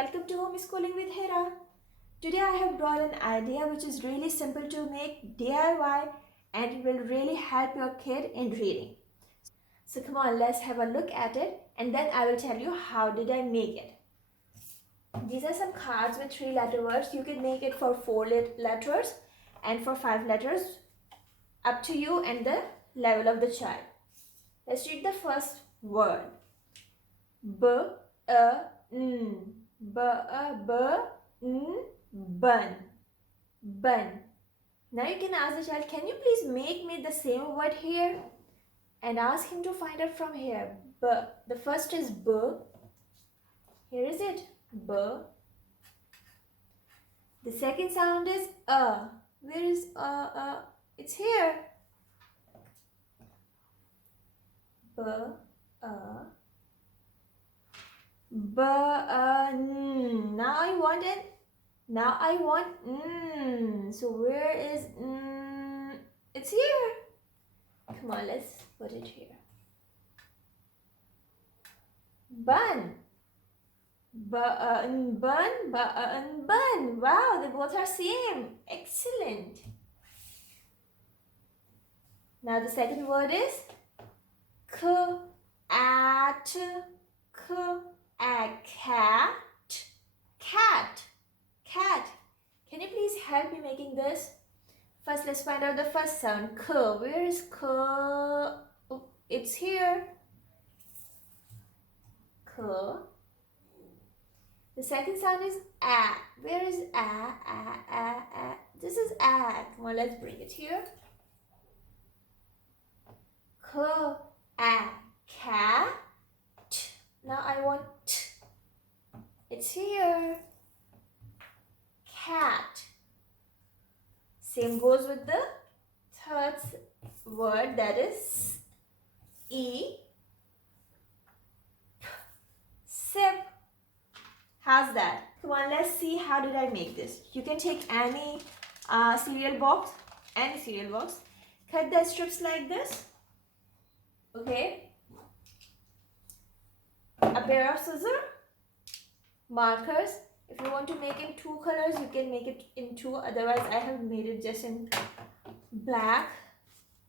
welcome to Homeschooling with Hera. Today I have brought an idea which is really simple to make, DIY, and it will really help your kid in reading. So come on, let's have a look at it and then I will tell you how did I make it. These are some cards with 3-letter words. You can make it for 4 letters and for 5 letters, up to you and the level of the child. Let's read the first word. Bun. Bun. Now you can ask the child, can you please make me the same word here? And ask him to find it from here. B. The first is B. Here is it. B. The second sound is A. Where is it's here. B. A. B. N. Now I want it. Now I want N. So where is N? It's here. Come on, let's put it here. Bun. Bun, bun, bun, bun. Wow, they both are same. Excellent. Now the second word is cat. Cat. Cat. Can you please help me making this? First, let's find out the first sound. K. Where is K? Oh, it's here. K. The second sound is A. Where is A? This is A. Come on, let's bring it here. K. A. Cat. Now I want T. It's here. Cat. Same goes with the third word, that is E. Sip. How's that? Come on, let's see how did I make this. You can take any cereal box, cut the strips like this. Okay. A pair of scissors, markers. If you want to make it 2 colors, you can make it in 2. Otherwise, I have made it just in black.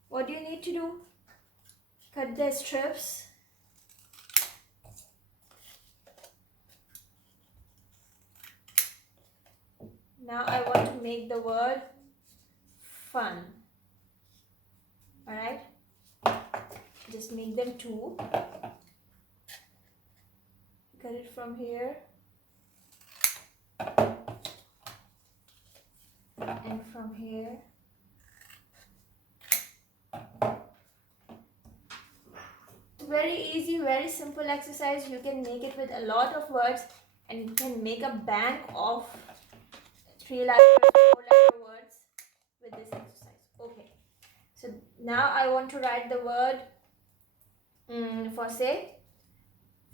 What do you need to do? Cut the strips. Now I want to make the word fun. Alright? Just make them 2. Cut it from here. And from here. Very easy, very simple exercise. You can make it with a lot of words and you can make a bank of 3-letter, 4-letter words with this exercise. Okay. So now I want to write the word for say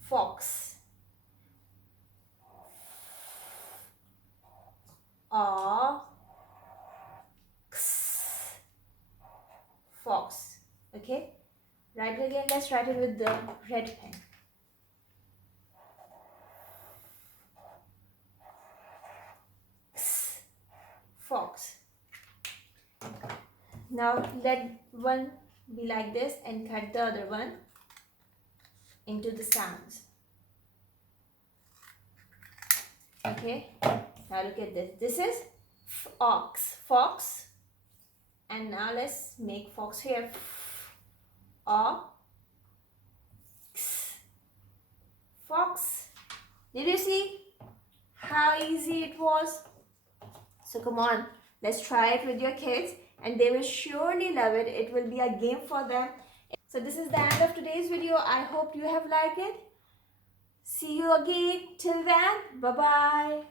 fox. Fox. Okay, write it again. Let's write it with the red pen. Fox. Now let one be like this and cut the other one into the sounds. Okay, now look at this. This is fox. And now let's make fox here. Fox. Did you see how easy it was? So come on, let's try it with your kids and they will surely love it. It will be a game for them. So this is the end of today's video. I hope you have liked it. See you again. Till then, bye-bye.